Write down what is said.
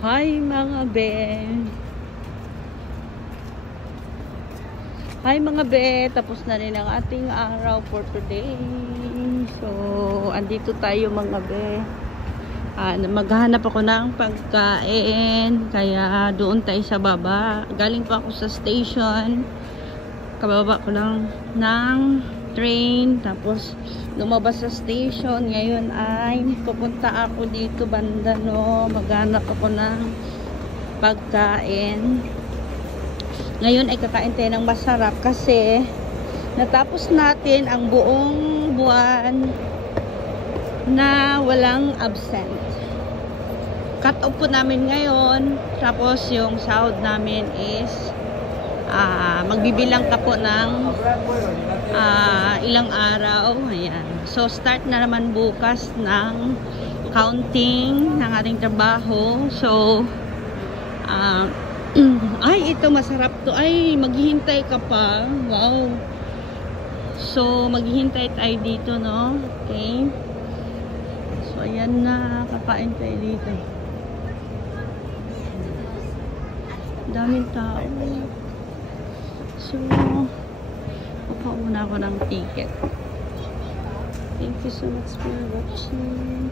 Hi mga be. Hi mga be. Tapos na rin ang ating araw for today. So, andito tayo mga be. Maghahanap ako ng pagkain. Kaya doon tayo sa baba. Galing pa ako sa station. Kababa ko lang ng train. Tapos lumabas sa station. Ngayon ay pupunta ako dito banda no. Maghanap ako ng pagkain. Ngayon ay kakain tayo ng masarap kasi natapos natin ang buong buwan na walang absent. Cut off po namin ngayon. Tapos yung sahod namin is magbibilang ka po ng ilang araw. Ayan. So start na naman bukas ng counting ng ating trabaho. So ay ito masarap to. Ay maghihintay ka pa. Wow. So maghihintay tayo dito no. Okay. So ayan na, kakain tayo dito. Daming tao. So pupauna ako ng ticket. Thank you so much for watching.